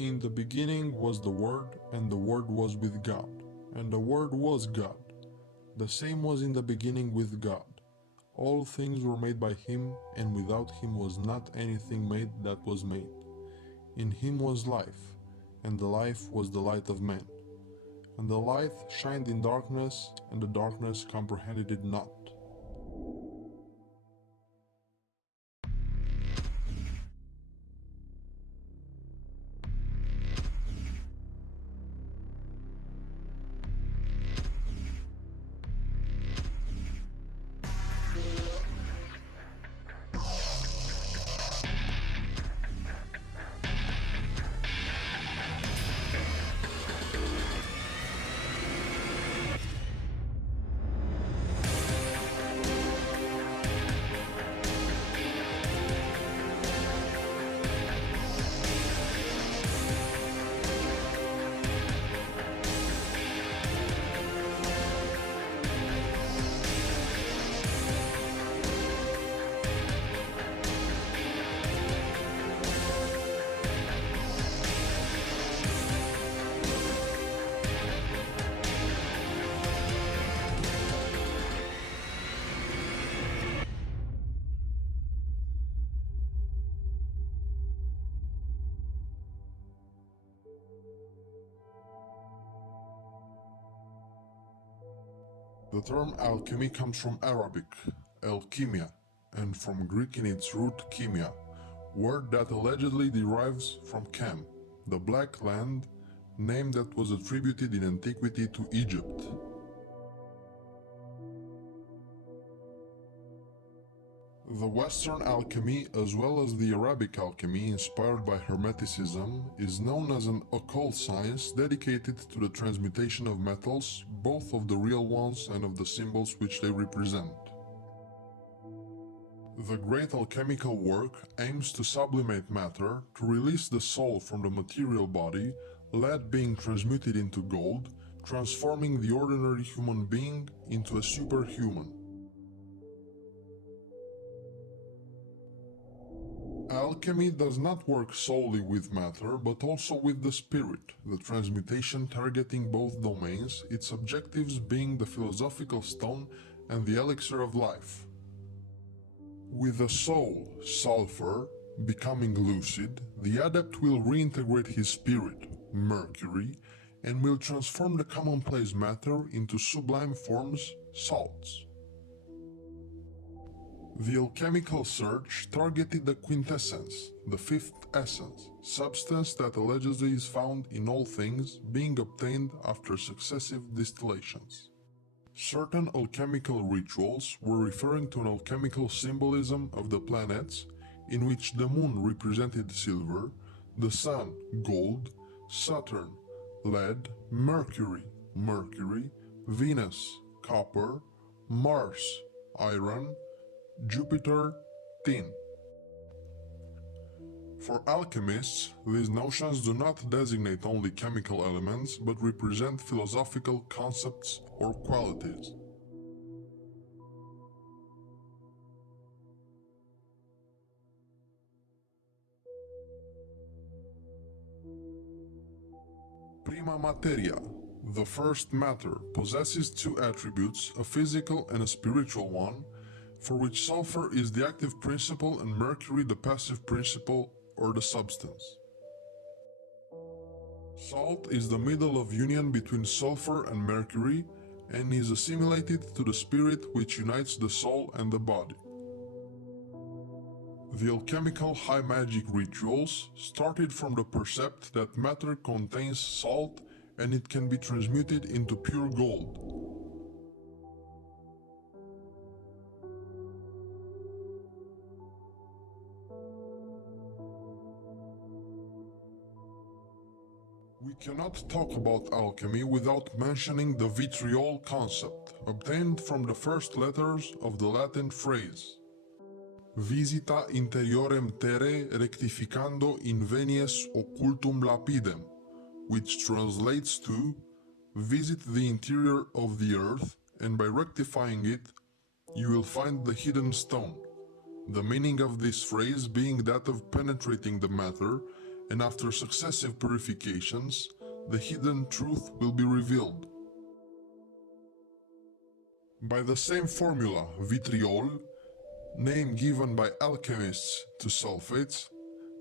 In the beginning was the Word, and the Word was with God, and the Word was God. The same was in the beginning with God. All things were made by him, and without him was not anything made that was made. In him was life, and the life was the light of men. And the light shined in darkness, and the darkness comprehended it not. The term alchemy comes from Arabic, alchemia, and from Greek in its root chemia, word that allegedly derives from Chem, the Black Land, name that was attributed in antiquity to Egypt. The Western alchemy, as well as the Arabic alchemy inspired by Hermeticism, is known as an occult science dedicated to the transmutation of metals, both of the real ones and of the symbols which they represent. The great alchemical work aims to sublimate matter, to release the soul from the material body, lead being transmuted into gold, transforming the ordinary human being into a superhuman. Alchemy does not work solely with matter, but also with the spirit, the transmutation targeting both domains, its objectives being the philosophical stone and the elixir of life. With the soul, sulfur, becoming lucid, the adept will reintegrate his spirit, mercury, and will transform the commonplace matter into sublime forms, salts. The alchemical search targeted the quintessence, the fifth essence, substance that allegedly is found in all things, being obtained after successive distillations. Certain alchemical rituals were referring to an alchemical symbolism of the planets, in which the moon represented silver, the sun gold, Saturn lead, Mercury, Venus copper, Mars iron, Jupiter, tin. For alchemists, these notions do not designate only chemical elements, but represent philosophical concepts or qualities. Prima materia, the first matter, possesses two attributes, a physical and a spiritual one, for which sulfur is the active principle and mercury the passive principle or the substance. Salt is the middle of union between sulfur and mercury and is assimilated to the spirit which unites the soul and the body. The alchemical high magic rituals started from the percept that matter contains salt and it can be transmuted into pure gold. We cannot talk about alchemy without mentioning the vitriol concept, obtained from the first letters of the Latin phrase Visita interiorem terrae rectificando invenies occultum lapidem, which translates to visit the interior of the earth, and by rectifying it, you will find the hidden stone. The meaning of this phrase being that of penetrating the matter and after successive purifications, the hidden truth will be revealed. By the same formula, vitriol, name given by alchemists to sulfates,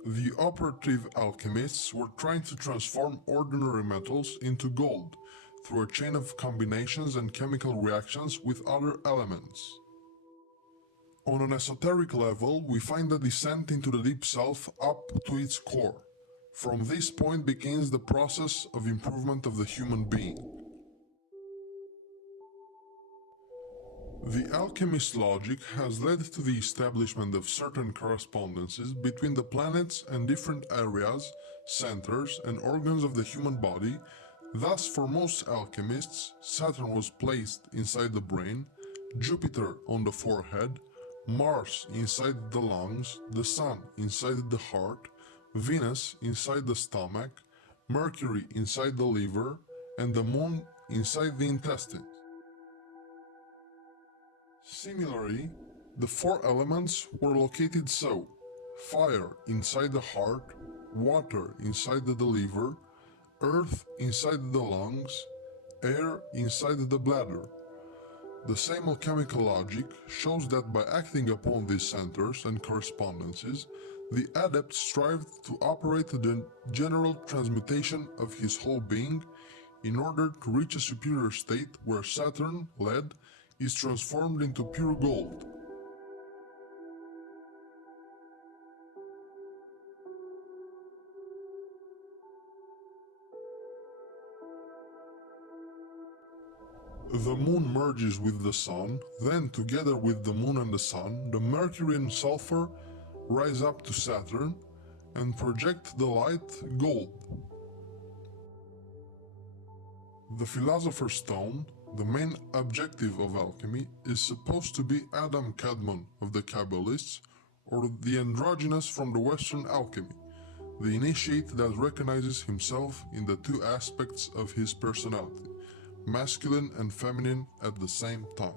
the operative alchemists were trying to transform ordinary metals into gold through a chain of combinations and chemical reactions with other elements. On an esoteric level, we find the descent into the deep self up to its core. From this point begins the process of improvement of the human being. The alchemist logic has led to the establishment of certain correspondences between the planets and different areas, centers, and organs of the human body. Thus, for most alchemists, Saturn was placed inside the brain, Jupiter on the forehead, Mars inside the lungs, the Sun inside the heart, Venus inside the stomach, Mercury inside the liver, and the Moon inside the intestines. Similarly, the four elements were located so: fire inside the heart, water inside the liver, earth inside the lungs, air inside the bladder. The same alchemical logic shows that by acting upon these centers and correspondences, the adept strived to operate the general transmutation of his whole being in order to reach a superior state where Saturn, lead, is transformed into pure gold. The moon merges with the sun, then together with the moon and the sun, the mercury and sulfur rise up to Saturn and project the light gold. The Philosopher's Stone, the main objective of alchemy, is supposed to be Adam Kadmon of the Kabbalists, or the androgynous from the Western alchemy, the initiate that recognizes himself in the two aspects of his personality, masculine and feminine at the same time.